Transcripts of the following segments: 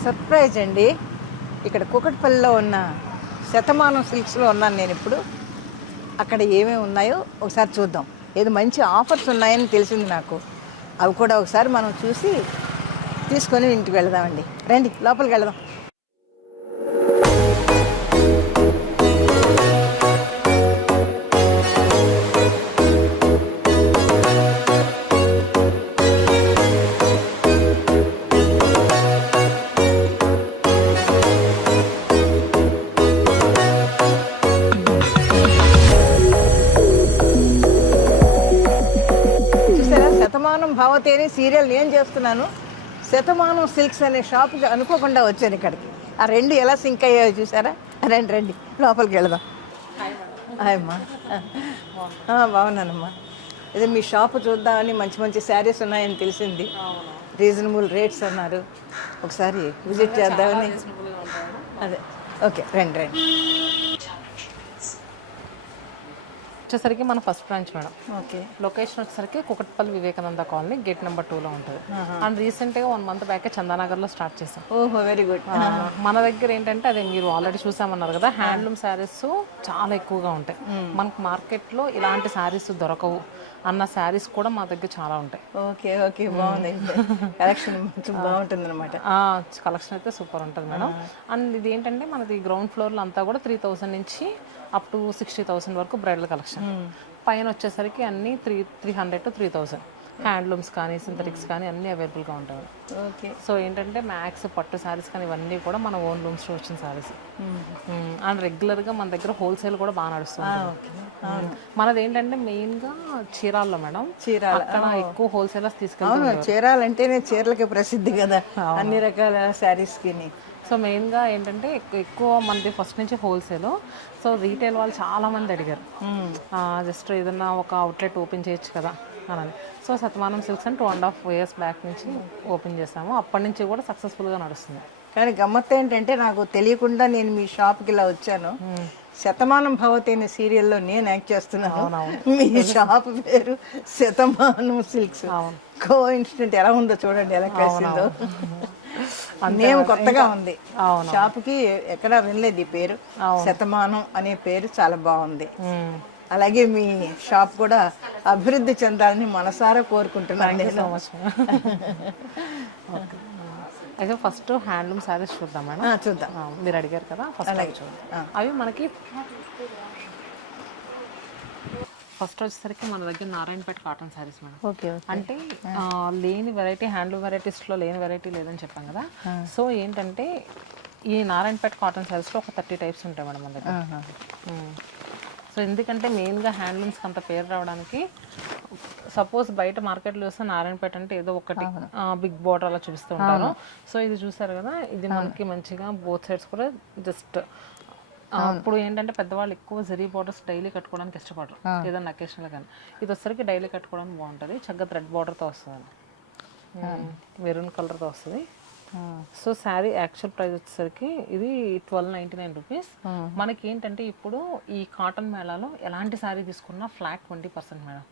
Surprise అండి. ఇక్కడ కూకట్పల్లిలో ఉన్న శతమానం సిల్క్స్లో ఉన్నాను నేను ఇప్పుడు. అక్కడ ఏమేమి ఉన్నాయో ఒకసారి చూద్దాం. ఏదో మంచి ఆఫర్స్ ఉన్నాయని తెలిసింది నాకు. అవి కూడా ఒకసారి మనం చూసి తీసుకొని ఇంటికి వెళదామండి. రండి లోపలికి వెళదాం. శతమానం భవతి అని సీరియల్ నేను చేస్తున్నాను. శతమానం సిల్క్స్ అనే షాప్కి అనుకోకుండా వచ్చాను ఇక్కడికి. ఆ రెండు ఎలా సింక్ అయ్యాయో చూసారా? రండి రండి లోపలికి వెళదాం. హాయ్ అమ్మా. బాగున్నానమ్మా. ఇది మీ షాప్ చూద్దామని మంచి మంచి శారీస్ ఉన్నాయని తెలిసింది. రీజనబుల్ రేట్స్ అన్నారు. ఒకసారి విజిట్ చేద్దామని. అదే ఓకే రండి రండి. వచ్చేసరికి మన first branch madam. Okay. Location వచ్చేసరికి Kukatpally Vivekananda colony gate number 2లో ఉంటుంది. అండ్ రీసెంట్గా 1 month బ్యాక్ చందానగర్లో స్టార్ట్ చేసాం. ఓహో వెరీ గుడ్. మన దగ్గర ఏంటంటే అదే మీరు ఆల్రెడీ చూసామన్నారు కదా, హ్యాండ్లూమ్ శారీస్ చాలా ఎక్కువగా ఉంటాయి. మనకు మార్కెట్లో ఇలాంటి శారీస్ దొరకవు అన్న శారీస్ కూడా మా దగ్గర చాలా ఉంటాయి. ఓకే ఓకే బాగుంది. కలెక్షన్ బాగుంటుంది అనమాట. కలెక్షన్ అయితే సూపర్ ఉంటుంది మేడం. అండ్ ఇది ఏంటంటే మనది గ్రౌండ్ ఫ్లోర్లో అంతా కూడా 3000 నుంచి అప్ టు 60,000 వరకు బ్రైడల్ కలెక్షన్. పైన వచ్చేసరికి అన్ని 300 to 3,000 హ్యాండ్లూమ్స్ కానీ సింథటిక్స్ కానీ అన్నీ అవైలబుల్గా ఉంటాయి. ఓకే. సో ఏంటంటే మ్యాక్స్ పట్టు శారీస్ కానీ ఇవన్నీ కూడా మన ఓన్ లూమ్స్ వచ్చిన శారీస్. అండ్ రెగ్యులర్గా మన దగ్గర హోల్సేల్ కూడా బాగా నడుస్తుంది. మనది ఏంటంటే మెయిన్గా చీరాల్లో మేడం. చీరాల అక్కడ ఎక్కువ హోల్సేలర్స్ తీసుకెళ్తాం. చీరాలంటేనే చీరలకి ప్రసిద్ధి కదా అన్ని రకాల శారీస్కి. సో మెయిన్గా ఏంటంటే ఎక్కువ మనది ఫస్ట్ నుంచి హోల్సేల్. సో రీటైల్ వాళ్ళు చాలా మంది అడిగారు, జస్ట్ ఏదన్నా ఒక అవుట్లెట్ ఓపెన్ చేయొచ్చు కదా అని. సో శతమానం సిల్క్స్ అని 2.5 years బ్యాక్ నుంచి ఓపెన్ చేసాము. అప్పటి నుంచి కూడా సక్సెస్ఫుల్గా నడుస్తుంది. కానీ గమ్మత్తు ఏంటంటే నాకు తెలియకుండా నేను మీ షాప్కి ఇలా వచ్చాను. శతమానం భవతి అనే సీరియల్లో నేను యాక్ట్ చేస్తున్నాను. మీ షాప్ పేరు శతమానం సిల్క్స్. కో ఇన్సిడెంట్ ఎలా ఉందో చూడండి, ఎలా కలిసిందో. నేమ్ కొత్తగా ఉంది. షాప్కి ఎక్కడా వినలేదు ఈ పేరు. శతమానం అనే పేరు చాలా బాగుంది. అలాగే మీ షాప్ కూడా అభివృద్ధి చెందాలని మనసారా కోరుకుంటున్నాను నేను. అయితే ఫస్ట్ హ్యాండ్లూమ్ శారీస్ చూద్దాం మేడం. చూద్దాం. మీరు అడిగారు కదా, ఫస్ట్ చూద్దాం. అవి మనకి ఫస్ట్ వచ్చేసరికి మన దగ్గర Narayanpet cotton saris madam. Okay. అంటే లేని వెరైటీ, హ్యాండ్లూమ్ వెరైటీస్లో లేని వెరైటీ లేదని చెప్పాం కదా. సో ఏంటంటే ఈ నారాయణపేట కాటన్ శారీస్లో ఒక 30 types ఉంటాయి మేడం మన దగ్గర. సో ఎందుకంటే మెయిన్గా హ్యాండ్లూమ్స్కి అంత పేరు రావడానికి, సపోజ్ బయట మార్కెట్లో చూస్తే నారాయణపేట అంటే ఏదో ఒకటి బిగ్ బోర్డర్ అలా చూపిస్తూ ఉంటారు. సో ఇది చూసారు కదా, ఇది మనకి మంచిగా బోత్ సైడ్స్ కూడా జస్ట్ ఇప్పుడు ఏంటంటే పెద్దవాళ్ళు ఎక్కువ జరీ బార్డర్స్ డైలీ కట్టుకోవడానికి ఇష్టపడరు, ఏదైనా అకేషనల్ కానీ. ఇది వచ్చేసరికి డైలీ కట్టుకోవడానికి బాగుంటుంది. చక్కగా థ్రెడ్ బార్డర్తో వస్తుంది, మెరూన్ కలర్తో వస్తుంది. సో శారీ యాక్చువల్ ప్రైస్ వచ్చేసరికి ఇది 1299 రూపీస్. మనకి ఏంటంటే ఇప్పుడు ఈ కాటన్ మేళాలో ఎలాంటి శారీ తీసుకున్నా ఫ్లాట్ 20% మేడం.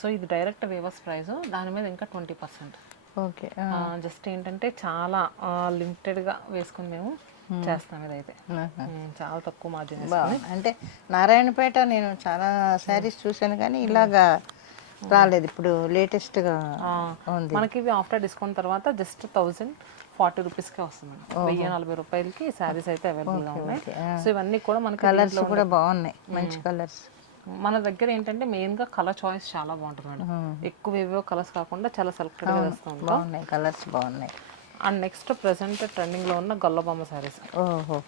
సో ఇది డైరెక్ట్ వేవర్స్ ప్రైస్, దాని మీద ఇంకా 20%. ఓకే. జస్ట్ ఏంటంటే చాలా లిమిటెడ్గా వేసుకుని మేము చేస్తాం. ఇదైతే చాలా తక్కువ మార్జిన్. అంటే నారాయణపేట నేను చాలా శారీస్ చూసాను కానీ ఇలాగా రాలేదు. ఇప్పుడు లేటెస్ట్గా ఉంది మనకి. ఇవి ఆఫ్టర్ డిస్కౌంట్ తర్వాత జస్ట్ 1040 రూపీస్కే వస్తుంది. 1040 రూపాయలకి శారీస్ అయితే అవైలబుల్గా ఉన్నాయి. సో ఇవన్నీ కూడా మనకి కలర్స్ కూడా బాగున్నాయి, మంచి కలర్స్. మన దగ్గర ఏంటంటే మెయిన్గా కలర్ చాయిస్ చాలా బాగుంటుంది మేడం. ఎక్కువ ఏవో కలర్స్ కాకుండా చాలా సెలెక్టెడ్గా వేస్తాం. బాగున్నాయి కలర్స్, బాగున్నాయి. అండ్ నెక్స్ట్ ప్రెసెంట్ ట్రెండింగ్లో ఉన్న గొల్లబొమ్మ శారీస్. ఓహో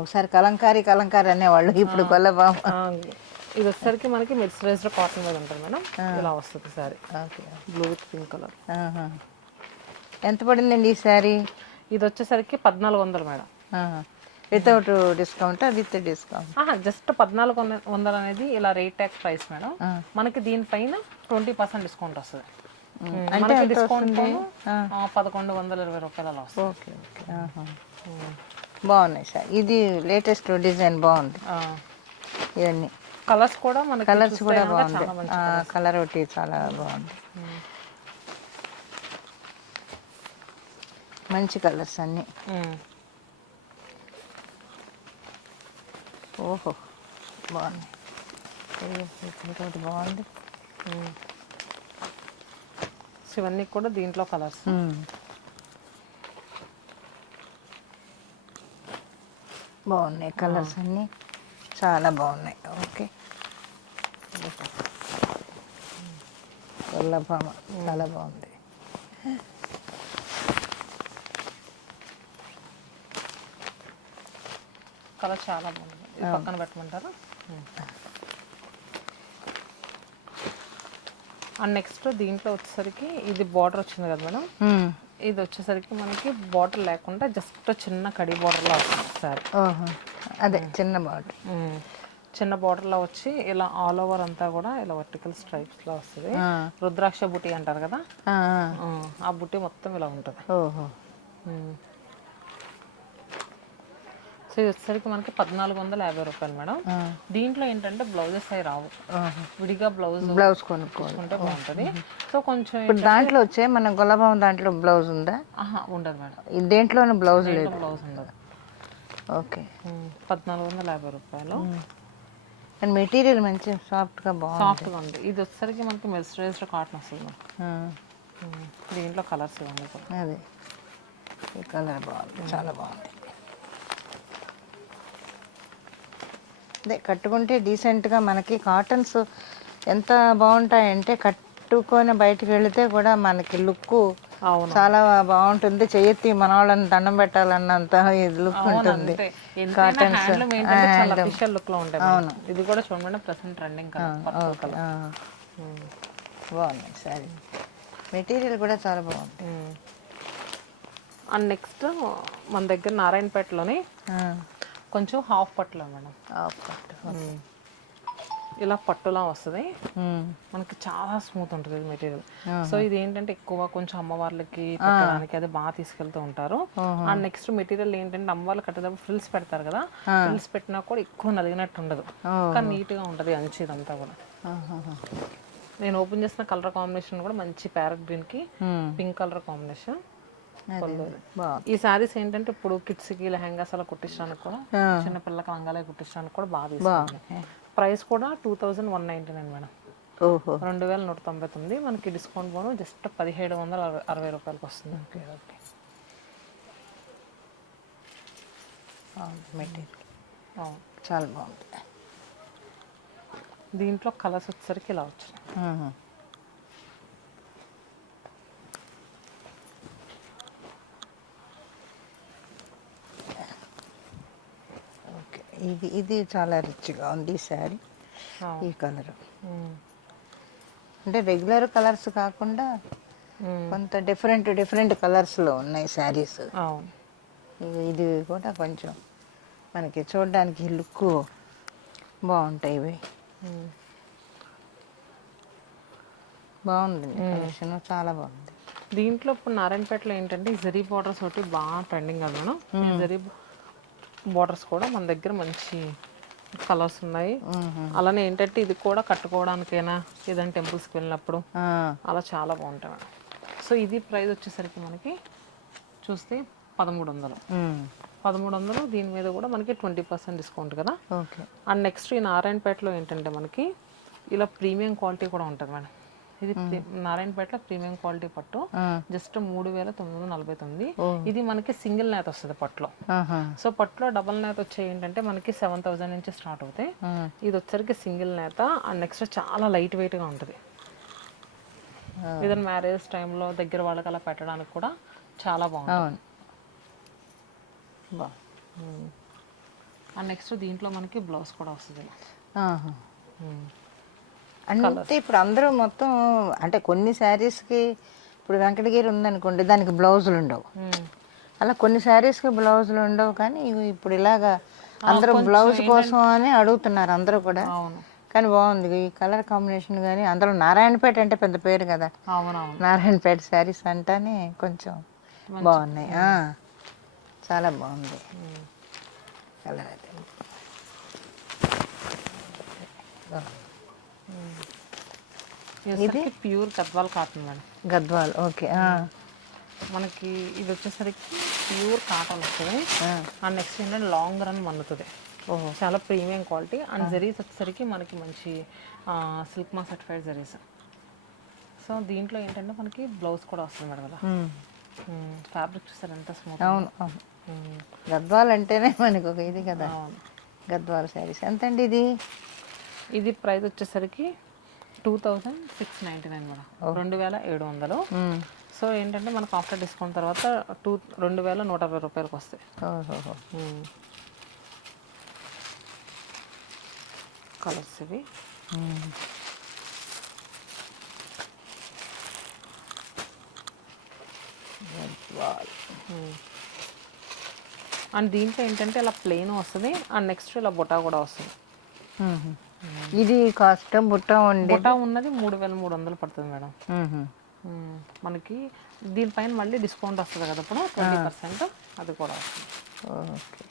ఒకసారి కలంకారీ కలంకారీ అనేవాళ్ళు, ఇప్పుడు గొల్లబొమ్మ. ఇది వచ్చేసరికి మనకి మెర్సరైజ్డ్ కాటన్ మీద ఉంటుంది మేడం. ఇలా వస్తుంది sari. Blue with pink colour. ఎంత పడిందండి ఈ శారీ? ఇది వచ్చేసరికి 1400 madam. Without discount? With discount just 1400 అనేది ఇలా రేట్ ట్యాక్స్ ప్రైస్ మేడం. మనకి దీనిపైన 20% డిస్కౌంట్ వస్తుంది. అంటే డిస్కౌంట్ 1120 రూపాయలు అలా వస్తుంది. Okay okay. బాగున్నాయి సార్. ఇది లేటెస్ట్ డిజైన్ బాగుంది. ఇవన్నీ కలర్స్ కూడా మనకి కలర్స్ చూస్తే కూడా కనుక బాగుంది. చాలా మంచి కలర్ ఒకటి చాలా బాగుంది. మంచి కలర్స్ అన్నీ. ఓహో బాగుంది. ఒకటి బాగుంది. సో ఇవన్నీ కూడా దీంట్లో కలర్స్. బాగున్నాయి కలర్స్ అన్నీ చాలా బాగున్నాయి. ఓకే వల్లభామ చాలా బాగుంది. కలర్ చాలా బాగుంది. ఇది పక్కన పెట్టమంటారా? అండ్ నెక్స్ట్ దీంట్లో వచ్చేసరికి ఇది బార్డర్ వచ్చింది కదా మేడం, ఇది వచ్చేసరికి మనకి బార్డర్ లేకుండా జస్ట్ చిన్న కడి బార్డర్లో వస్తుంది సారీ. అదే చిన్న బార్డర్, చిన్న బార్డర్లో వచ్చి ఇలా ఆల్ ఓవర్ అంతా కూడా ఇలా వర్టికల్ స్ట్రైప్స్లో వస్తుంది. రుద్రాక్ష బుట్టి అంటారు కదా, ఆ బుట్టి మొత్తం ఇలా ఉంటుంది. ఓహో సో ఇది వచ్చేసరికి మనకి 1450 రూపాయలు మేడం. దీంట్లో ఏంటంటే బ్లౌజెస్ అవి రావు, విడిగా బ్లౌజ్ కొనుక్కుంటే బాగుంటుంది. సో కొంచెం ఇప్పుడు దాంట్లో వచ్చే మన గులాబం దాంట్లో బ్లౌజ్ ఉందా? ఉండదు మేడం, దేంట్లోనే బ్లౌజ్ లేదు. బ్లౌజ్ ఉండదు. ఓకే 1450 రూపాయలు. అండ్ మెటీరియల్ మంచి సాఫ్ట్గా సాఫ్ట్గా ఉంది. ఇది వచ్చేసరికి మనకి మెర్సరైజ్డ్ కాటన్ వస్తుంది. దీంట్లో కలర్స్ ఇవన్నీ కూడా. అదే ఈ కలర్ బాగుంది, చాలా బాగుంది. అదే కట్టుకుంటే డీసెంట్గా మనకి కాటన్స్ ఎంత బాగుంటాయంటే కట్టుకొని బయటకు వెళితే కూడా మనకి లుక్ చాలా బాగుంటుంది. చెయ్యెత్తి మన వాళ్ళని దండం పెట్టాలన్నంత లుక్ ఉంటుంది కాటన్స్. అవును, ఇది కూడా చూడండి ప్రెసెంట్ ట్రెండింగ్ కలర్. బాగుంది సారీ, మెటీరియల్ కూడా చాలా బాగుంది. అండ్ నెక్స్ట్ మన దగ్గర నారాయణపేటలోని కొంచెం హాఫ్ పట్టులో మేడం, హాఫ్ పట్టు ఇలా పట్టులా వస్తుంది. మనకి చాలా స్మూత్ ఉంటుంది ఇది మెటీరియల్. సో ఇది ఏంటంటే ఎక్కువ కొంచెం అమ్మవార్లకి పెట్టడానికి అది బాగా తీసుకెళ్తూ ఉంటారు. అండ్ నెక్స్ట్ మెటీరియల్ ఏంటంటే అమ్మవార్లు కట్టేటప్పుడు ఫ్రిల్స్ పెడతారు కదా, ఫ్రిల్స్ పెట్టినా కూడా ఎక్కువ నలిగినట్టు ఉండదు, కానీ నీట్ గా ఉంటది అంచు ఇదంతా కూడా. నేను ఓపెన్ చేసిన కలర్ కాంబినేషన్ కూడా మంచి ప్యారెట్ గ్రీన్ కి పింక్ కలర్ కాంబినేషన్. ఈ సారీస్ ఏంటంటే ఇప్పుడు కిడ్స్ కి లెహంగాస్ అలా కుట్టించడానికి కూడా, చిన్న పిల్లకి లంగాలే కుట్టించడానికి కూడా బాగా తీసుకుంటాయి. ప్రైస్ కూడా 2199 మేడం. 2199. మనకి డిస్కౌంట్ పోను జస్ట్ 1760 రూపాయలకి వస్తుంది. మెటీరియల్ చాలా బాగుంది. దీంట్లో కలర్స్ వచ్చేసరికి ఇలా వచ్చినాయి. ఇది చాలా రిచ్గా ఉంది ఈ శారీ. ఈ కలర్ అంటే రెగ్యులర్ కలర్స్ కాకుండా కొంత డిఫరెంట్ కలర్స్లో ఉన్నాయి శారీస్. ఇది కూడా కొంచెం మనకి చూడడానికి లుక్ బాగుంటాయి. ఇవి బాగుంది కలెక్షన్, చాలా బాగుంది. దీంట్లో ఇప్పుడు నారాయణపేటలో ఏంటంటే ఈ జరీ బార్డర్స్ ఒకటి బాగా ట్రెండింగ్ కదా మేడం. ఈ జరీ బార్డర్స్ కూడా మన దగ్గర మంచి కలర్స్ ఉన్నాయి. అలానే ఏంటంటే ఇది కూడా కట్టుకోవడానికైనా ఏదైనా టెంపుల్స్కి వెళ్ళినప్పుడు అలా చాలా బాగుంటాయి మేడం. సో ఇది ప్రైస్ వచ్చేసరికి మనకి చూస్తే 1300. దీని మీద కూడా మనకి 20% డిస్కౌంట్ కదా. అండ్ నెక్స్ట్ ఈ నారాయణపేటలో ఏంటంటే మనకి ఇలా ప్రీమియం క్వాలిటీ కూడా ఉంటుంది మేడం. ఇది నారాయణపేటలో ప్రీమియం క్వాలిటీ పట్టు జస్ట్ 3949. ఇది మనకి సింగిల్ నేత వస్తుంది పట్టులో. సో పట్టులో డబల్ నేత వచ్చే ఏంటంటే మనకి 7000 నుంచి స్టార్ట్ అవుతాయి. ఇది వచ్చరికి సింగిల్ నేత. అండ్ నెక్స్ట్ చాలా లైట్ వెయిట్ గా ఉంటుంది. ఏదైనా మ్యారేజ్ టైంలో దగ్గర వాళ్ళకి అలా పెట్టడానికి కూడా చాలా బాగుంటుంది. అండ్ నెక్స్ట్ దీంట్లో మనకి బ్లౌజ్ కూడా వస్తుంది. అంటే ఇప్పుడు అందరూ మొత్తం అంటే కొన్ని శారీస్కి ఇప్పుడు వెంకటగిరి ఉందనుకోండి దానికి బ్లౌజులు ఉండవు, అలా కొన్ని శారీస్కి బ్లౌజులు ఉండవు. కానీ ఇప్పుడు ఇలాగా అందరూ బ్లౌజ్ కోసం అని అడుగుతున్నారు అందరూ కూడా. కానీ బాగుంది ఈ కలర్ కాంబినేషన్. కానీ అందులో నారాయణపేట అంటే పెద్ద పేరు కదా, నారాయణపేట శారీస్ అంటానే కొంచెం బాగున్నాయి. చాలా బాగుంది కలర్. అయితే ఇది pure Gadwal cotton madam. Gadwal, okay. మనకి ఇది వచ్చేసరికి ప్యూర్ కాటన్ వస్తుంది. అండ్ నెక్స్ట్ ఏంటంటే లాంగ్ రన్ మన్నుతుంది. ఓహో, చాలా ప్రీమియం క్వాలిటీ. అండ్ జరీస్ వచ్చేసరికి మనకి మంచి సిల్క్ మా సర్టిఫైడ్ జరీస్. సో దీంట్లో ఏంటంటే మనకి బ్లౌజ్ కూడా వస్తుంది మేడం. అలా ఫ్యాబ్రిక్ చూస్తారు ఎంత స్మూత్. అవును, గద్వాల్ అంటేనే మనకు ఒక ఇది కదా. గద్వాల్ శారీస్ ఎంత అండి ఇది? ఇది ప్రైస్ వచ్చేసరికి 2699 మేడం, 2700. సో ఏంటంటే మనకు ఆఫ్టర్ డిస్కౌంట్ తర్వాత 2120 రూపాయలకు వస్తాయి. కలర్స్ ఇవి. అండ్ దీంట్లో ఏంటంటే ఇలా ప్లెయిన్ వస్తుంది. అండ్ నెక్స్ట్ ఇలా బుటా కూడా వస్తుంది. ఇది కాస్ట్ బుట్ట ఉన్నది 3300 పడుతుంది మేడం. మనకి దీనిపైన మళ్ళీ డిస్కౌంట్ వస్తుంది కదా, ఇప్పుడు 20% అది కూడా వస్తుంది. ఓకే.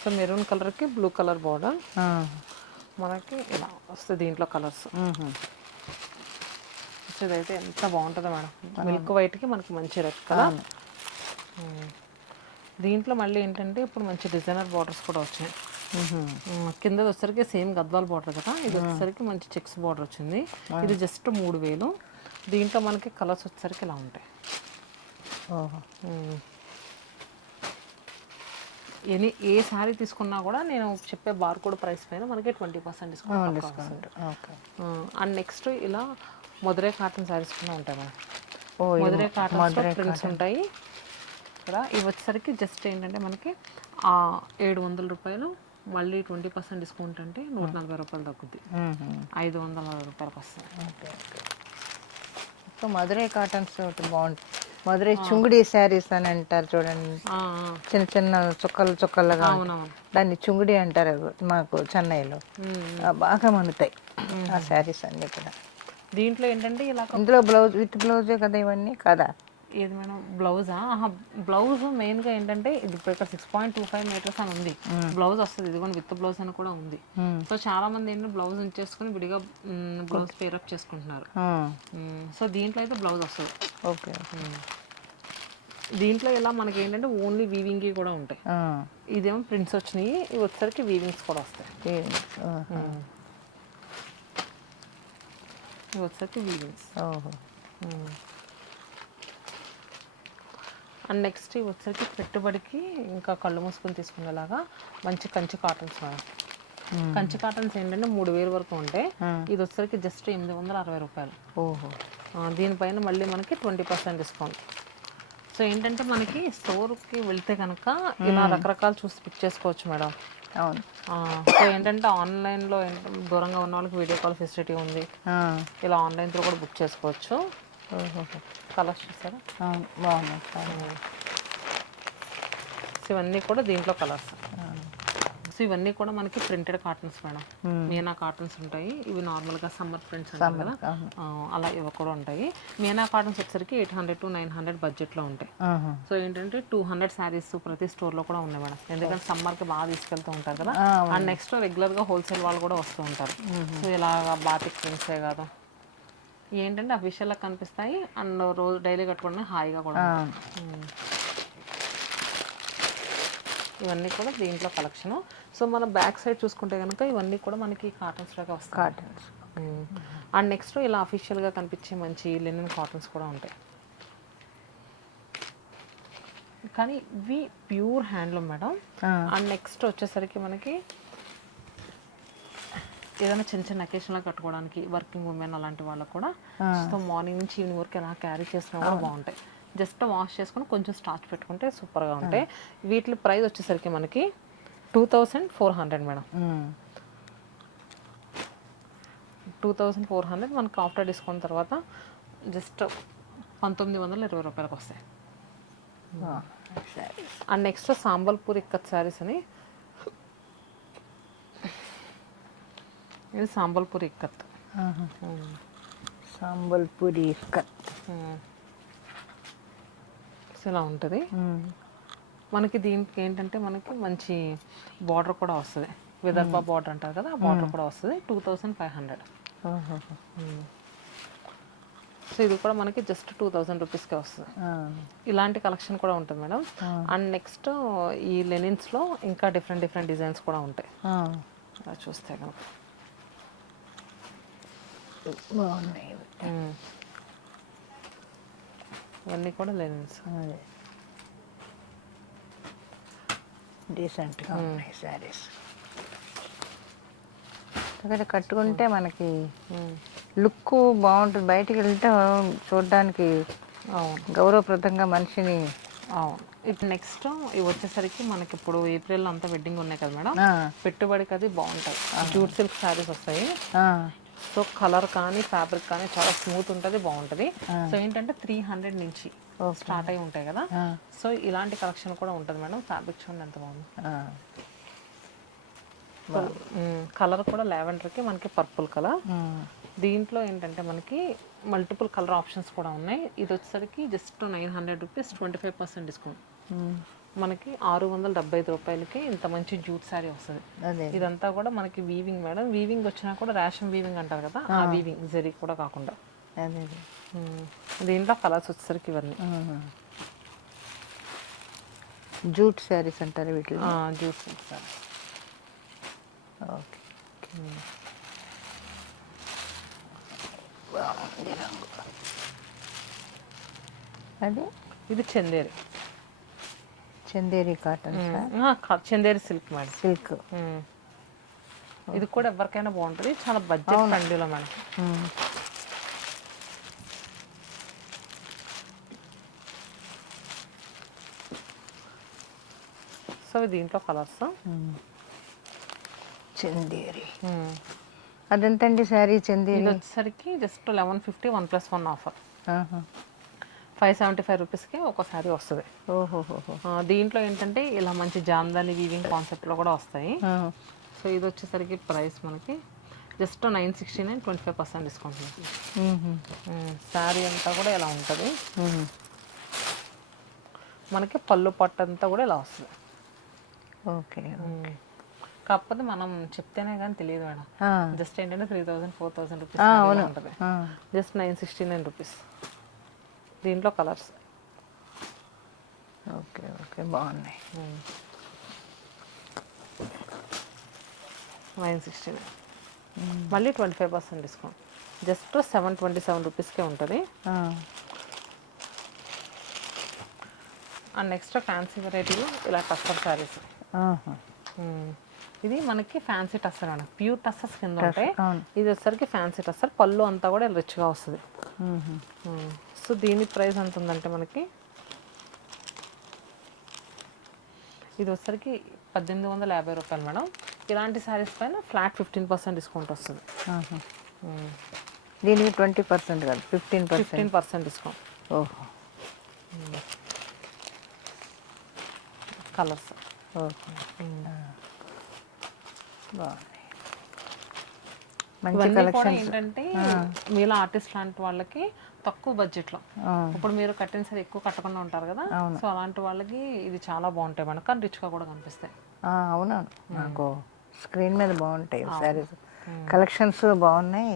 సో మెరూన్ కలర్కి బ్లూ కలర్ బార్డర్ మనకి ఇలా వస్తుంది. దీంట్లో కలర్స్ ఇదైతే ఎంత బాగుంటుందో మేడం. మిల్క్ వైట్కి మనకి మంచి రెడ్ కలర్. దీంట్లో మళ్ళీ ఏంటంటే ఇప్పుడు మంచి డిజైనర్ బార్డర్స్ కూడా వచ్చాయి. కింద వచ్చేసరికి సేమ్ గద్వాల్ బార్డర్ కదా, ఇది వచ్చేసరికి మంచి చెక్స్ బార్డర్ వచ్చింది. ఇది జస్ట్ 3000. దీంట్లో మనకి కలర్స్ వచ్చేసరికి ఇలా ఉంటాయి. ఏ శారీ తీసుకున్నా కూడా నేను చెప్పే బార్ కోడ్ ప్రైస్ పైన మనకి 20% డిస్కౌంట్. అండ్ నెక్స్ట్ ఇలా మధురై కాటన్ శారీస్ కూడా ఉంటాయి మేడం. మధురై కాటన్ ప్రింట్స్ ఉంటాయి ఇక్కడ. ఇవి వచ్చేసరికి జస్ట్ ఏంటంటే మనకి 700 రూపాయలు, మళ్ళీ 20% డిస్కౌంట్ అంటే 140 రూపాయలు తగ్గుద్ది. 540 రూపాయలకు వస్తుంది. సో మధురై కాటన్స్ బాగుంటుంది. మధురై చుంగుడి శారీస్ అని అంటారు చూడండి, చిన్న చిన్న చుక్కలుగా. దాన్ని చుంగుడి అంటారు మాకు చెన్నైలో. బాగా మనుతాయి ఆ శారీస్ అన్ని కూడా. దీంట్లో ఏంటంటే ఇలా ఇందులో బ్లౌజ్ విత్ బ్లౌజే కదా ఇవన్నీ కదా? ఏది మేడం? బ్లౌజా? బ్లౌజ్ మెయిన్గా ఏంటంటే ఇది ఇప్పుడు ఇక్కడ 6.25 మీటర్స్ అని ఉంది. బ్లౌజ్ వస్తుంది, ఇదిగోండి విత్ బ్లౌజ్ అని కూడా ఉంది. సో చాలా మంది ఏంటంటే బ్లౌజ్ ఉంచేసుకుని విడిగా బ్లౌజ్ పేరప్ చేసుకుంటున్నారు. సో దీంట్లో అయితే బ్లౌజ్ వస్తుంది. ఓకే. దీంట్లో ఇలా మనకి ఏంటంటే ఓన్లీ వీవింగ్ కూడా ఉంటాయి. ఇదేమో ప్రింట్స్ వచ్చినాయి, ఇవి వచ్చేసరికి వీవింగ్స్ కూడా వస్తాయి. ఇవి వచ్చేసరికి వీవింగ్స్. అండ్ నెక్స్ట్ ఇవి వచ్చేసరికి పెట్టుబడికి ఇంకా కళ్ళు మూసుకొని తీసుకునేలాగా మంచి Kanchi cottons madam. Kanchi cottons ఏంటంటే 3000 వరకు ఉంటాయి. ఇది వచ్చేసరికి జస్ట్ 860 రూపాయలు. దీనిపైన మళ్ళీ మనకి 20% డిస్కౌంట్. సో ఏంటంటే మనకి స్టోర్కి వెళ్తే కనుక ఇలా రకరకాలు చూసి పిక్ చేసుకోవచ్చు మేడం. అవును. సో ఏంటంటే ఆన్లైన్లో దూరంగా ఉన్న వాళ్ళకి వీడియో కాల్ ఫెసిలిటీ ఉంది. ఇలా ఆన్లైన్ త్రూ కూడా బుక్ చేసుకోవచ్చు. కలర్స్ చూసారా బాగున్నాయి. సో ఇవన్నీ కూడా దీంట్లో కలర్స్. సో ఇవన్నీ కూడా మనకి printed cottons madam. Meena cottons ఉంటాయి. ఇవి నార్మల్గా సమ్మర్ ప్రింట్స్ ఉంటాయి కదా, అలా ఇవి కూడా ఉంటాయి. మీనా కాటన్స్ వచ్చేసరికి 800 to 900 బడ్జెట్లో ఉంటాయి. సో ఏంటంటే 200 శారీస్ ప్రతి స్టోర్లో కూడా ఉన్నాయి మేడం. ఎందుకంటే సమ్మర్కి బాగా తీసుకెళ్తూ ఉంటారు కదా. అండ్ నెక్స్ట్ రెగ్యులర్గా హోల్సేల్ వాళ్ళు కూడా వస్తూ ఉంటారు. సో ఇలాగా బాటిక్ ప్రింట్సే కాదు, ఏంటంటే అఫీషియల్గా కనిపిస్తాయి. అండ్ రోజు డైలీ కట్టుకోవడానికి హాయిగా కూడా. ఇవన్నీ కూడా దీంట్లో కలెక్షన్. సో మన బ్యాక్ సైడ్ చూసుకుంటే కనుక ఇవన్నీ కూడా మనకి కాటన్స్ లాగా వస్తాయి. కాటన్స్. అండ్ నెక్స్ట్ ఇలా అఫీషియల్గా కనిపించే మంచి లినెన్ కాటన్స్ కూడా ఉంటాయి. కానీ ఇవి pure handloom madam. And next వచ్చేసరికి మనకి ఏదైనా చిన్న చిన్న అకేషన్లో కట్టుకోవడానికి వర్కింగ్ ఉమెన్ అలాంటి వాళ్ళకు కూడా సో మార్నింగ్ నుంచి ఈవినింగ్ వరకు ఎలా క్యారీ చేసినా కూడా బాగుంటాయి. జస్ట్ వాష్ చేసుకుని కొంచెం స్టార్చ్ పెట్టుకుంటే సూపర్గా ఉంటాయి. వీటి ప్రైస్ వచ్చేసరికి మనకి 2400 మేడం. 2400 మనకి ఆఫ్టర్ డిస్కౌంట్ తర్వాత జస్ట్ 1920 రూపాయలకు వస్తాయి. అండ్ నెక్స్ట్ సాంబల్పూర్ ఇక్కత్ శారీస్ అని, ఇది సాంబల్పూర్ ఇక్కత్. సాంబల్పూరి ఇక్కత్ ఇలా ఉంటుంది. మనకి దీనికి ఏంటంటే మనకి మంచి బార్డర్ కూడా వస్తుంది, విదర్భ బార్డర్ అంటారు కదా, ఆ బార్డర్ కూడా వస్తుంది. 2500. సో ఇది కూడా మనకి జస్ట్ 2000 రూపీస్కే వస్తుంది. ఇలాంటి కలెక్షన్ కూడా ఉంటుంది మేడం. అండ్ నెక్స్ట్ ఈ లెనిన్స్లో ఇంకా డిఫరెంట్ డిఫరెంట్ డిజైన్స్ కూడా ఉంటాయి. అలా చూస్తే కనుక బాగున్నాయి. ఇవన్నీ కూడా లెనిన్స్. డీసెంట్గా ఉన్నాయి శారీస్. కట్టుకుంటే మనకి లుక్ బాగుంటుంది, బయటికి వెళ్తే చూడడానికి గౌరవప్రదంగా మనిషిని. అవును. ఇప్పుడు నెక్స్ట్ ఇవి వచ్చేసరికి మనకి ఇప్పుడు ఏప్రిల్ అంతా వెడ్డింగ్ ఉన్నాయి కదా మేడం, పెట్టుబడికి అది బాగుంటాయి. జూట్ సిల్క్ శారీస్ వస్తాయి. సో కలర్ కానీ ఫ్యాబ్రిక్ కానీ చాలా స్మూత్ ఉంటుంది, బాగుంటుంది. సో ఏంటంటే 300 నుంచి స్టార్ట్ అయి ఉంటాయి కదా. సో ఇలాంటి కలెక్షన్ కూడా ఉంటుంది మేడం. ఫ్యాబ్రిక్ చూడండి ఎంత బాగుంది. కలర్ కూడా లావెండర్కి మనకి పర్పుల్ కలర్. దీంట్లో ఏంటంటే మనకి మల్టిపుల్ కలర్ ఆప్షన్స్ కూడా ఉన్నాయి. ఇది వచ్చేసరికి జస్ట్ 900 రూపీస్, 25% డిస్కౌంట్. మనకి 675 రూపాయలకి ఇంత మంచి జూట్ శారీ వస్తుంది. ఇదంతా కూడా మనకి వీవింగ్ మేడం. వీవింగ్ వచ్చినా కూడా రేషన్ వీవింగ్ అంటారు కదా, ఆ వీవింగ్ జరీ కూడా కాకుండా. దీంట్లో కలర్స్ వచ్చేసరికి ఇవన్నీ జూట్ శారీస్ అంటారు వీటిలో. జూట్ శారీ. ఓకే. అది ఇది Chanderi. Chanderi cotton, Chanderi silk madam. Silk. ఇది కూడా ఎవరికైనా బాగుంటుంది, చాలా బడ్జెట్ ఫ్రెండ్లీలో మేడం. సో దీంట్లో కలర్స్. చందేరి అదెంతండి శారీ? చందేరి ఇది వచ్చేసరికి జస్ట్ 1150, 1+1 ఆఫర్. 575 రూపీస్కి ఒక శారీ వస్తుంది. దీంట్లో ఏంటంటే ఇలా మంచి జామ్దాని వీవింగ్ కాన్సెప్ట్లో కూడా వస్తాయి. సో ఇది వచ్చేసరికి ప్రైస్ మనకి జస్ట్ 969, 25% డిస్కౌంట్. శారీ అంతా కూడా ఇలా ఉంటుంది. మనకి పళ్ళు పట్టు అంతా కూడా ఇలా వస్తుంది. ఓకే. కాకపోతే మనం చెప్తేనే కానీ తెలియదు మేడం. జస్ట్ ఏంటంటే 3000, 4000 రూపీస్ ఉంటుంది. Just 969 rupees. దీంట్లో కలర్స్. ఓకే. ఓకే, బాగున్నాయి. 969, మళ్ళీ 25% డిస్కౌంట్. జస్ట్ 727 రూపీస్కే ఉంటుంది. అండ్ నెక్స్ట్ ఫ్యాన్సీ వెరైటీలో ఇలా టస్సర్ శారీస్. ఇది మనకి fancy tussar madam. Pure tussars కింద ఉంటాయి. ఇది వచ్చేసరికి ఫ్యాన్సీ టస్సర్. పళ్ళు అంతా కూడా రిచ్గా వస్తుంది. సో దీని ప్రైస్ ఎంత ఉందంటే మనకి ఇది వచ్చేసరికి 1850 రూపాయలు మేడం. ఇలాంటి శారీస్ పైన ఫ్లాట్ 15% డిస్కౌంట్ వస్తుంది. దీనికి 20% కాదు, 15% డిస్కౌంట్. ఓహో. కలర్స్. ఓకే. మంచి కలెక్షన్. ఏంటంటే మీలో ఆర్టిస్ట్ లాంటి వాళ్ళకి తక్కువ బడ్జెట్లో, ఇప్పుడు మీరు కట్టిన సరే ఎక్కువ కట్టకుండా ఉంటారు కదా, సో అలాంటి వాళ్ళకి ఇది చాలా బాగుంటాయి మేడం. కానీ రిచ్గా కూడా కనిపిస్తాయి. అవునవును, నాకు స్క్రీన్ మీద బాగుంటాయి శారీస్. కలెక్షన్స్ బాగున్నాయి,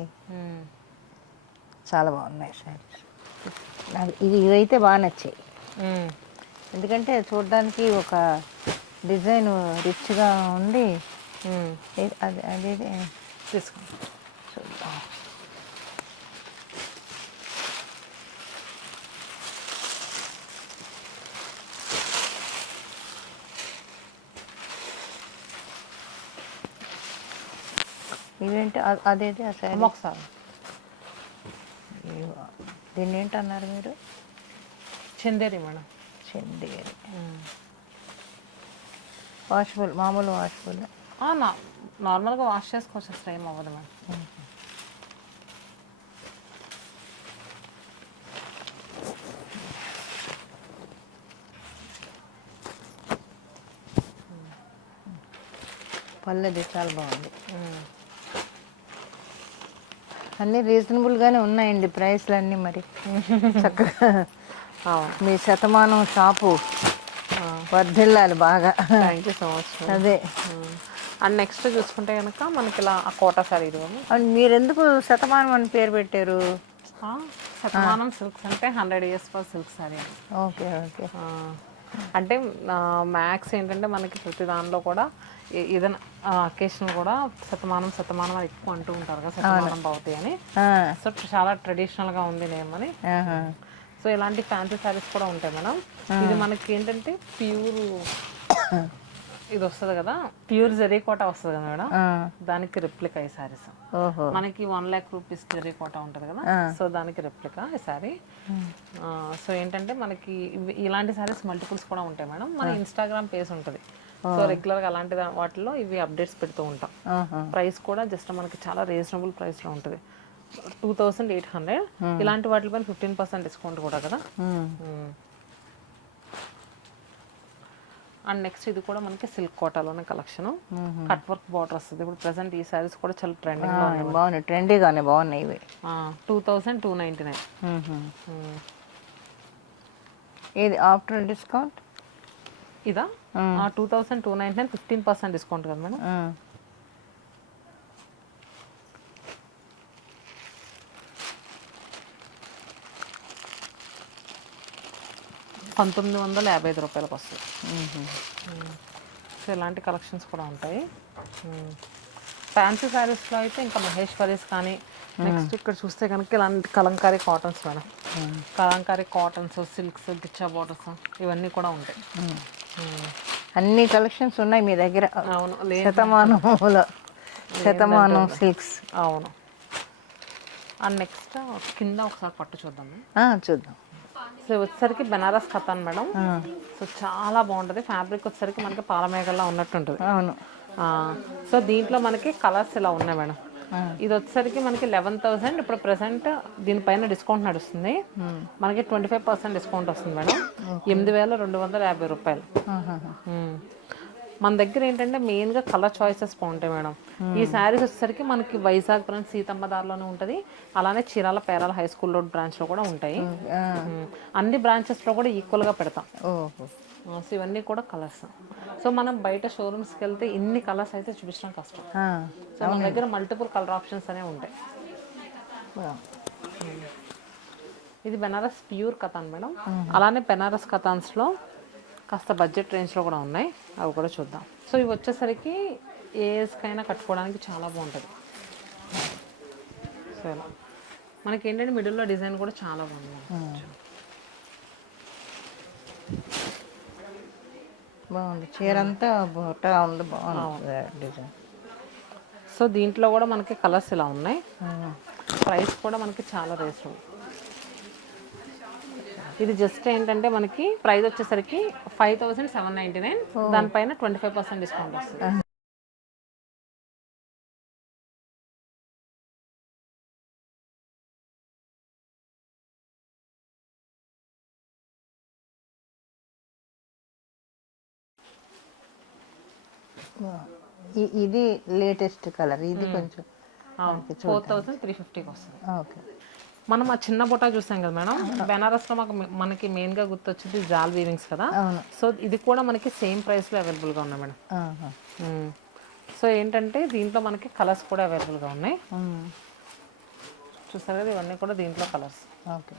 చాలా బాగున్నాయి శారీస్. నాకు ఇవైతే బాగా నచ్చాయి. ఎందుకంటే చూడడానికి ఒక డిజైన్ రిచ్గా ఉండి అది తీసుకోండి. చూద్దాం. ఇవేంటి? అదేది ఆ శారీ? ఒకసారి దీన్ని ఏంటన్నారు మీరు? చందేరి మేడం. చందేరి. వాషబుల్, మామూలు వాషబుల్. నార్మల్గా వాష్ చేసుకోవచ్చు, అసలు ఏం అవ్వదు మేడం. పల్లెది చాలా బాగుంది. అన్నీ రీజనబుల్గానే ఉన్నాయండి ప్రైస్లు అన్నీ. మరి చక్కగా మీ శతమానం షాపు వర్ధిల్లాలి బాగా. Thank you so much. అదే. అండ్ నెక్స్ట్ చూసుకుంటే కనుక మనకి ఇలా ఆ కోటా సారీ ఇది అండ్ మీరెందుకు శతమానం అని పేరు పెట్టారు? శతమానం సిల్క్స్ అంటే 100 years ఫర్ సిల్క్ సారీ అని. Okay okay. అంటే మ్యాక్స్ ఏంటంటే మనకి ప్రతి దానిలో కూడా ఏదైనా అకేషన్ కూడా శతమానం శతమానం అని ఎక్కువ అంటూ ఉంటారు కదా, శతమానం భవతి అని. సో చాలా ట్రెడిషనల్గా ఉంది నేమ్ అని. సో ఇలాంటి ఫ్యాన్సీ శారీస్ కూడా ఉంటాయి మేడం. ఇది మనకి ఏంటంటే ప్యూర్ ఇది వస్తుంది కదా, ప్యూర్ జరీ కోట వస్తుంది కదా మేడం, దానికి రెప్లికా ఈ శారీస్. మనకి 1 lakh rupees జరీ కోట ఉంటుంది కదా, సో దానికి రెప్లికా ఈ శారీ. సో ఏంటంటే మనకి ఇలాంటి శారీస్ మల్టిపుల్స్ కూడా ఉంటాయి మేడం. మన ఇన్స్టాగ్రామ్ పేజ్ ఉంటుంది, సో రెగ్యులర్గా అలాంటి వాటిలో ఇవి అప్డేట్స్ పెడుతూ ఉంటాం. ప్రైస్ కూడా జస్ట్ మనకి చాలా రీజనబుల్ ప్రైస్లో ఉంటుంది, 2800. ఇలాంటి వాటిపైన 15% డిస్కౌంట్ కూడా కదా. అండ్ నెక్స్ట్ ఇది కూడా మనకి సిల్క్ కోటాలోనే కలెక్షన్, కట్ వర్క్ బార్డర్ వస్తుంది. ఇప్పుడు ప్రెసెంట్ ఈ సారీస్ కూడా చాలా ట్రెండింగ్ బాగున్నాయి, ట్రెండీగానే బాగున్నాయి ఇవి. 2299. ఇది ఆఫ్టర్ డిస్కౌంట్ ఇదా 2299, 15% డిస్కౌంట్ కదా మేడం. 1955 రూపాయలకు వస్తుంది. సో ఇలాంటి కలెక్షన్స్ కూడా ఉంటాయి. ఫ్యాన్సీ శారీస్లో అయితే ఇంకా మహేశ్వరీస్ కానీ, నెక్స్ట్ ఇక్కడ చూస్తే కనుక ఇలాంటి Kalamkari cottons madam, Kalamkari cottons, silks, Ghicha borders ఇవన్నీ కూడా ఉంటాయి. అన్ని కలెక్షన్స్ ఉన్నాయి మీ దగ్గర. అవును, శతమానం సిల్క్స్. అవును. అండ్ నెక్స్ట్ కింద ఒకసారి పట్టు చూద్దాం. చూద్దాం. సో వచ్చేసరికి బెనారస్ కథాన్ మేడం. సో చాలా బాగుంటుంది. ఫ్యాబ్రిక్ వచ్చేసరికి మనకి పాలమేఘల్లా ఉన్నట్టు ఉంటుంది. అవును. సో దీంట్లో మనకి కలర్స్ ఇలా ఉన్నాయి మేడం. ఇది వచ్చేసరికి మనకి 11,000. ఇప్పుడు ప్రెసెంట్ దీనిపైన డిస్కౌంట్ నడుస్తుంది, మనకి 25% డిస్కౌంట్ వస్తుంది మేడం. 8,250 రూపాయలు. మన దగ్గర ఏంటంటే మెయిన్గా కలర్ చాయిసెస్ బాగుంటాయి మేడం. ఈ శారీస్ వచ్చేసరికి మనకి వైజాగ్ బ్రాంచ్ సీతమ్మ దారిలోనే ఉంటుంది, అలానే Chirala Perala high school road బ్రాంచ్లో కూడా ఉంటాయి. అన్ని బ్రాంచెస్లో కూడా ఈక్వల్గా పెడతాం. సో ఇవన్నీ కూడా కలర్స్. సో మనం బయట షోరూమ్స్కి వెళ్తే ఇన్ని కలర్స్ అయితే చూపించడం కష్టం. సో మన దగ్గర మల్టిపుల్ కలర్ ఆప్షన్స్ అనేవి ఉంటాయి. ఇది బెనారస్ ప్యూర్ కథాన్ మేడం. అలానే బెనారస్ కథాన్స్లో కాస్త బడ్జెట్ రేంజ్లో కూడా ఉన్నాయి, అవి కూడా చూద్దాం. సో ఇవి వచ్చేసరికి ఏ ఏజ్కైనా కట్టుకోవడానికి చాలా బాగుంటుంది. సో ఇలా మనకి ఏంటంటే మిడిల్లో డిజైన్ కూడా చాలా బాగుంది. బాగుంది, చీర అంతా బొట్టా ఉంది, బాగుంది డిజైన్. సో దీంట్లో కూడా మనకి కలర్స్ ఇలా ఉన్నాయి. ప్రైస్ కూడా మనకి చాలా రీజనబుల్. ఇది జస్ట్ ఏంటంటే మనకి ప్రైస్ వచ్చేసరికి 5,799, దానిపైన 25% డిస్కౌంట్ వస్తుంది. ఇది లేటెస్ట్ కలర్, ఇది కొంచెం 4,350 వస్తుంది. ఓకే. మనం ఆ చిన్న బొటా చూసాం కదా మేడం, బెనారస్లో మనకి మెయిన్గా గుర్తొచ్చేది జాల్ వీవింగ్స్ కదా. సో ఇది కూడా మనకి సేమ్ ప్రైస్లో అవైలబుల్గా ఉన్నాయి మేడం. సో ఏంటంటే దీంట్లో మనకి కలర్స్ కూడా అవైలబుల్గా ఉన్నాయి. చూసారు కదా, ఇవన్నీ కూడా దీంట్లో కలర్స్. ఓకే.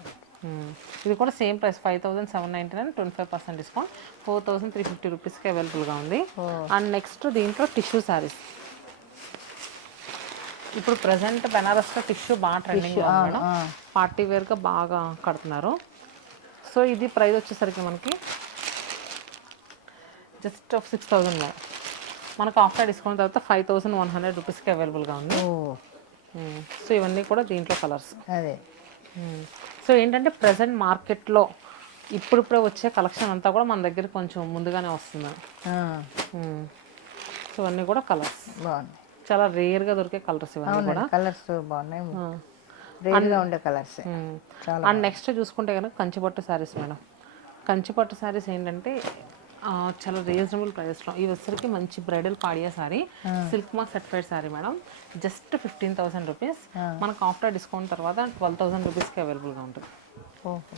ఇది కూడా సేమ్ ప్రైస్ 5,799, 25% డిస్కౌంట్, 4,350 రూపీస్కి అవైలబుల్గా ఉంది. అండ్ నెక్స్ట్ దీంట్లో టిష్యూ శారీస్. ఇప్పుడు ప్రజెంట్ బెనారస్లో టిష్యూ బాగా ట్రెండింగ్ మేడం, పార్టీ వేర్గా బాగా కడుతున్నారు. సో ఇది ప్రైస్ వచ్చేసరికి మనకి జస్ట్ 6,000 మేడం. మనకు ఆఫ్టర్ డిస్కౌంట్ తర్వాత 5,100 రూపీస్కి అవైలబుల్గా ఉంది. సో ఇవన్నీ కూడా దీంట్లో కలర్స్. అదే. సో ఏంటంటే ప్రజెంట్ మార్కెట్లో ఇప్పుడిప్పుడే వచ్చే కలెక్షన్ అంతా కూడా మన దగ్గర కొంచెం ముందుగానే వస్తుంది. సో ఇవన్నీ కూడా కలర్స్ బాగున్నాయి, చాలా రేర్గా దొరికే కలర్స్ ఇవన్నీ కూడా. కలర్స్ బాగున్నాయి, రేర్గా ఉండే కలర్స్. అండ్ నెక్స్ట్ చూసుకుంటే కనుక కంచిపట్టు శారీస్ మేడం. కంచిపట్టు శారీస్ ఏంటంటే చాలా రీజనబుల్ ప్రైస్లో. ఇవి వచ్చరికి మంచి బ్రైడల్ పాడియా saree, silk mark certified saree madam. Just 15,000 rupees. మనకు ఆఫ్టర్ డిస్కౌంట్ తర్వాత 12,000 రూపీస్కి అవైలబుల్గా ఉంటుంది. ఓకే.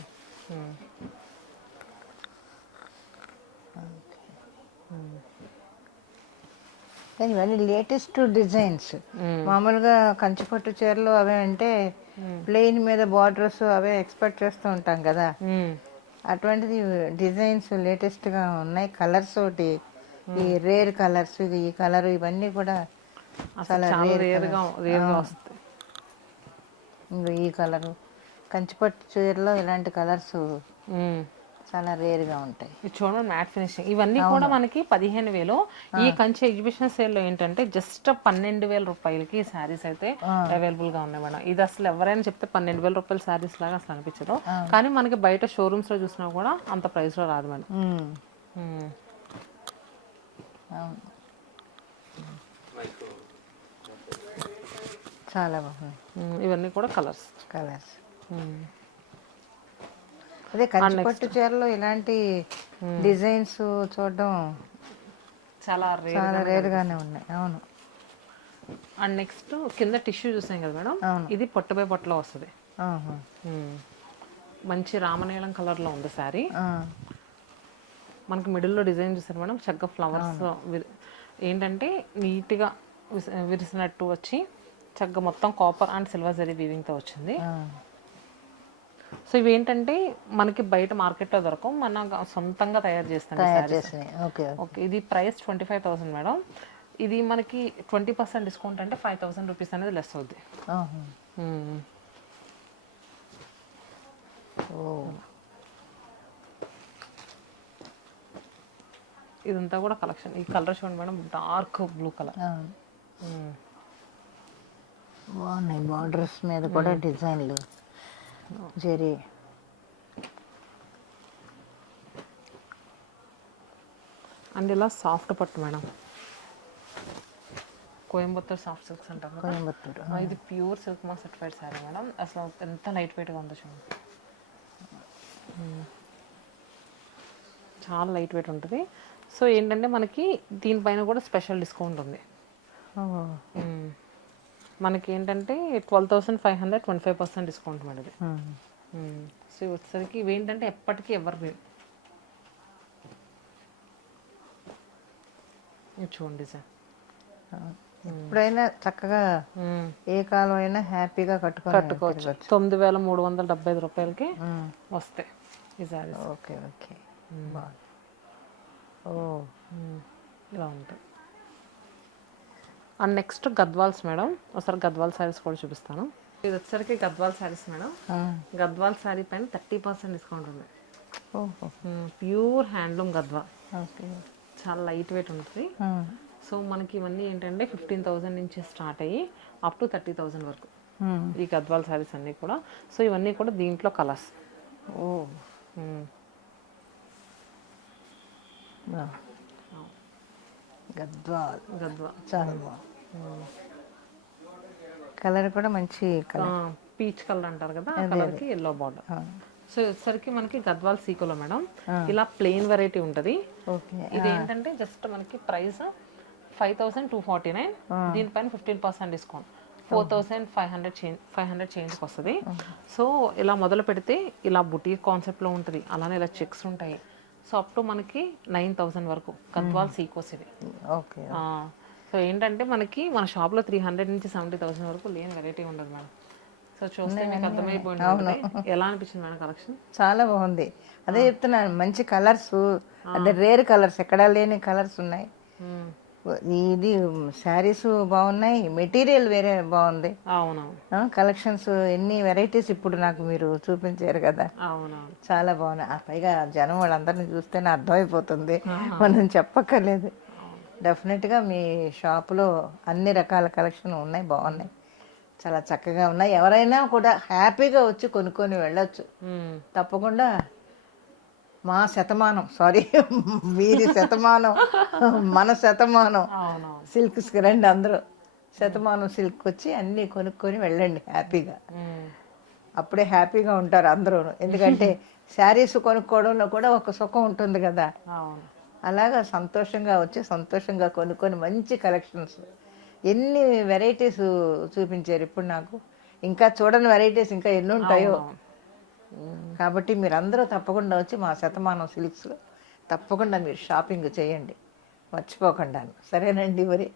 కానీ ఇవన్నీ లేటెస్ట్ డిజైన్స్. మామూలుగా కంచిపట్టు చీరలు అవే అంటే ప్లెయిన్ మీద బార్డర్స్ అవే ఎక్స్పెక్ట్ చేస్తూ ఉంటాం కదా. అటువంటిది డిజైన్స్ లేటెస్ట్గా ఉన్నాయి. కలర్స్ ఒకటి ఈ రేర్ కలర్స్, ఇది ఈ కలర్ ఇవన్నీ కూడా చాలా రేర్గా వస్తాయి. ఇంకా ఈ కలరు కంచిపట్టు చీరలో ఇలాంటి కలర్స్ చాలా రేర్గా ఉంటాయి. ఇది చూడండి మ్యాట్ ఫినిషింగ్. ఇవన్నీ కూడా మనకి 15,000. ఈ కంచి ఎగ్జిబిషన్ సేల్లో ఏంటంటే జస్ట్ 12,000 రూపాయలకి శారీస్ అయితే అవైలబుల్ గా ఉన్నాయి మేడం. ఇది అసలు ఎవరైనా చెప్తే 12,000 రూపాయల శారీస్ లాగా అసలు అనిపించదు. కానీ మనకి బయట షోరూమ్స్ లో చూసినా కూడా అంత ప్రైస్ లో రాదు మేడం. చాలా బాగుంది. ఇవన్నీ కూడా కలర్స్. అదే కంచిపట్టు చీరలో ఇలాంటి డిజైన్స్ చూడడం చాలా రేర్గానే ఉన్నాయి. అవును. అండ్ నెక్స్ట్ కింద టిష్యూ చూసాం కదా మేడం, ఇది పొట్టపై పొట్టలో వస్తుంది. మంచి రామనీలం కలర్ లో ఉంది శారీ. మనకి మిడిల్లో డిజైన్ చూసారు మేడం, చక్కగా ఫ్లవర్స్ ఏంటంటే నీట్గా విరిసినట్టు వచ్చి చక్కగా మొత్తం copper and silver zari weaving తో వచ్చింది. సో ఇవి ఏంటంటే మనకి బయట మార్కెట్లో దొరకవు, మన సొంతంగా తయారు చేస్తాం. ఓకే, ఇది ప్రైస్ 25,000 మేడం. ఇది మనకి 20% డిస్కౌంట్ అంటే 5,000 రూపీస్ అనేది లెస్ అవుద్ది. ఇదంతా కూడా కలెక్షన్. ఈ కలర్ చూడండి మేడం, డార్క్ బ్లూ కలర్. బాగున్నాయి. బార్డర్స్ మీద కూడా డిజైన్లు జరీ. అండ్ ఇలా సాఫ్ట్ పట్టు మేడం, కోయంబత్తూర్ సాఫ్ట్ సిల్క్స్ అంటాం. కోయంబత్తూర్. ఇది pure silk mark certified saree madam. అసలు ఎంత లైట్ వెయిట్గా ఉందో చూడండి, చాలా లైట్ వెయిట్ ఉంటుంది. సో ఏంటంటే మనకి దీనిపైన కూడా స్పెషల్ డిస్కౌంట్ ఉంది. మనకి ఏంటంటే 12,500 25% డిస్కౌంట్ మేడం. సో వచ్చేసరికి ఇవేంటంటే ఎప్పటికీ ఎవరు చూడండి సార్, ఎప్పుడైనా చక్కగా ఏ కాలం అయినా హ్యాపీగా కట్టుకోవచ్చు. 9,375 రూపాయలకి వస్తాయి ఈ సారీస్. ఓకే ఓకే, ఇలా ఉంటాయి. అండ్ నెక్స్ట్ గద్వాల్స్ మేడం, ఒకసారి గద్వాల్ శారీస్ కూడా చూపిస్తాను. ఇది వచ్చేసరికి గద్వాల్ శారీస్ మేడం. గద్వాల్ శారీ పైన 30% డిస్కౌంట్ ఉంది. ప్యూర్ హ్యాండ్లూమ్ గద్వాల్, చాలా లైట్ వెయిట్ ఉంటుంది. సో మనకి ఇవన్నీ ఏంటంటే 15,000 నుంచి స్టార్ట్ అయ్యి అప్ టు 30,000 వరకు ఈ గద్వాల్ శారీస్ అన్నీ కూడా. సో ఇవన్నీ కూడా దీంట్లో కలర్స్. గద్వాల్ గద్వాల్ చాలా బాగుంది. కలర్ కూడా మంచి కలర్, పీచ్ కలర్ అంటారు కదా, ఆ కలర్కి ఎల్లో బార్డర్. సో వచ్చేసరికి మనకి గద్వాల్ సీకోలో మేడం ఇలా ప్లెయిన్ వెరైటీ ఉంటుంది. ఇది ఏంటంటే జస్ట్ మనకి ప్రైస్ 5,249, దీనిపైన 15% డిస్కౌంట్ 4,500 చేంజ్కి వస్తుంది. సో ఇలా మొదలు పెడితే ఇలా బుటీక్ కాన్సెప్ట్లో ఉంటుంది, అలానే ఇలా చెక్స్ ఉంటాయి. సో అప్ టు మనకి 9,000 వరకు గద్వాల్ సీకోస్ ఇది. ఓకే. సో ఏంటంటే మనకి మన షాప్లో 300 నుంచి 70,000 వరకు లేని వెరైటీ ఉండదు మేడం. సో చూస్తే మీకు అర్థమైపోయింది. ఎలా అనిపించింది మేడం కలెక్షన్? చాలా బాగుంది. అదే చెప్తున్నాను, మంచి కలర్స్, అదే రేర్ కలర్స్, ఎక్కడా లేని కలర్స్ ఉన్నాయి. ఇది శారీస్ బాగున్నాయి, మెటీరియల్ వేరే బాగుంది. అవునవును, కలెక్షన్స్ ఎన్ని వెరైటీస్ ఇప్పుడు నాకు మీరు చూపించారు కదా. అవునవును, చాలా బాగున్నాయి. ఆ పైగా జనం వాళ్ళందరినీ చూస్తేనే అర్థమైపోతుంది, మనం చెప్పక్కర్లేదు. డెఫినెట్గా మీ షాపులో అన్ని రకాల కలెక్షన్ ఉన్నాయి, బాగున్నాయి, చాలా చక్కగా ఉన్నాయి. ఎవరైనా కూడా హ్యాపీగా వచ్చి కొనుక్కొని వెళ్ళొచ్చు. తప్పకుండా మా శతమానం, సారీ వీరి శతమానం, మన శతమానం సిల్క్స్కి రండి అందరూ. శతమానం సిల్క్ వచ్చి అన్నీ కొనుక్కొని వెళ్ళండి హ్యాపీగా. అప్పుడే హ్యాపీగా ఉంటారు అందరూ. ఎందుకంటే శారీస్ కొనుక్కోవడంలో కూడా ఒక సుఖం ఉంటుంది కదా. అలాగా సంతోషంగా వచ్చి సంతోషంగా కొనుక్కొని మంచి కలెక్షన్స్, ఎన్ని వెరైటీస్ చూపించారు ఇప్పుడు నాకు. ఇంకా చూడని వెరైటీస్ ఇంకా ఎన్ని ఉంటాయో. కాబట్టి మీరందరూ తప్పకుండా వచ్చి మా శతమానం సిల్క్స్లో తప్పకుండా మీరు షాపింగ్ చేయండి. మర్చిపోకుండా. సరేనండి మరి.